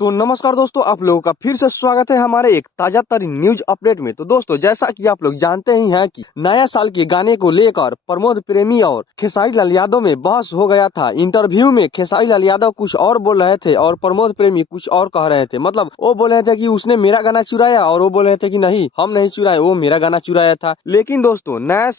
तो नमस्कार दोस्तों, आप लोगों का फिर से स्वागत है हमारे एक ताजा तरीन न्यूज अपडेट में। तो दोस्तों, जैसा कि आप लोग जानते ही हैं कि नया साल के गाने को लेकर प्रमोद प्रेमी और खेसारी लाल यादव में बहस हो गया था। इंटरव्यू में खेसारी लाल यादव कुछ और बोल रहे थे और प्रमोद प्रेमी कुछ और कह रहे थे। मतलब वो बोल रहे थे कि उसने मेरा गाना चुराया और वो बोल रहे थे कि नहीं, हम नहीं चुराए, वो मेरा गाना चुराया था। लेकिन दोस्तों, नया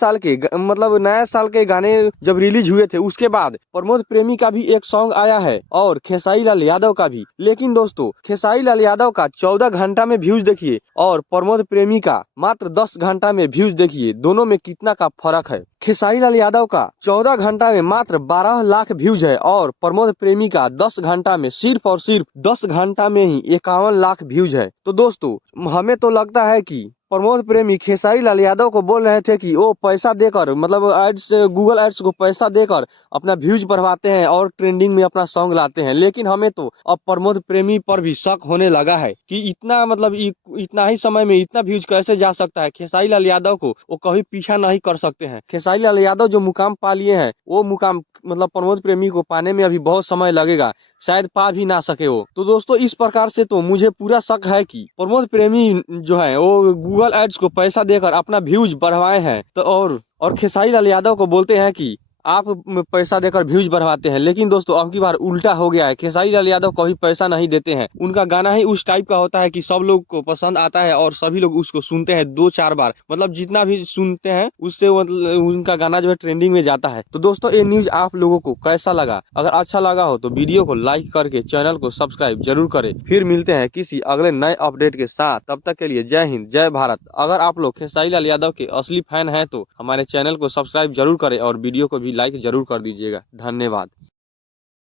साल के गाने जब रिलीज हुए थे उसके बाद प्रमोद प्रेमी का भी एक सॉन्ग आया है और खेसारी लाल यादव का भी। लेकिन दोस्तों, खेसारी लाल यादव का 14 घंटा में व्यूज देखिए और प्रमोद प्रेमी का मात्र 10 घंटा में व्यूज देखिए, दोनों में कितना का फर्क है। खेसारी लाल यादव का 14 घंटा में मात्र 12 लाख व्यूज है और प्रमोद प्रेमी का 10 घंटा में सिर्फ और सिर्फ 10 घंटा में ही 51 लाख व्यूज है। तो दोस्तों, हमें तो लगता है कि प्रमोद प्रेमी खेसारी लाल यादव को बोल रहे थे कि वो पैसा देकर, मतलब एड्स, गूगल एड्स को पैसा देकर अपना व्यूज बढ़वाते हैं और ट्रेंडिंग में अपना सॉन्ग लाते हैं। लेकिन हमें तो अब प्रमोद प्रेमी पर भी शक होने लगा है कि इतना ही समय में इतना व्यूज कैसे जा सकता है। खेसारी लाल यादव को वो कभी पीछा नहीं कर सकते हैं। खेसारी लाल यादव जो मुकाम पा लिए हैं, वो मुकाम मतलब प्रमोद प्रेमी को पाने में अभी बहुत समय लगेगा, शायद पा भी ना सके वो। तो दोस्तों, इस प्रकार से तो मुझे पूरा शक है कि प्रमोद प्रेमी जो है वो गूगल एड्स को पैसा देकर अपना व्यूज बढ़वाए हैं। तो और खेसारी लाल यादव को बोलते हैं कि आप पैसा देकर व्यूज बढ़वाते हैं। लेकिन दोस्तों, अब की बार उल्टा हो गया है। खेसारी लाल यादव कभी पैसा नहीं देते हैं। उनका गाना ही उस टाइप का होता है कि सब लोग को पसंद आता है और सभी लोग उसको सुनते हैं 2-4 बार, मतलब जितना भी सुनते हैं उससे मतलब उनका गाना जो है ट्रेंडिंग में जाता है। तो दोस्तों, ये न्यूज आप लोगों को कैसा लगा? अगर अच्छा लगा हो तो वीडियो को लाइक करके चैनल को सब्सक्राइब जरूर करें। फिर मिलते हैं किसी अगले नए अपडेट के साथ। तब तक के लिए जय हिंद, जय भारत। अगर आप लोग खेसारी लाल यादव के असली फैन हैं तो हमारे चैनल को सब्सक्राइब जरूर करें और वीडियो को भी लाइक जरूर कर दीजिएगा। धन्यवाद।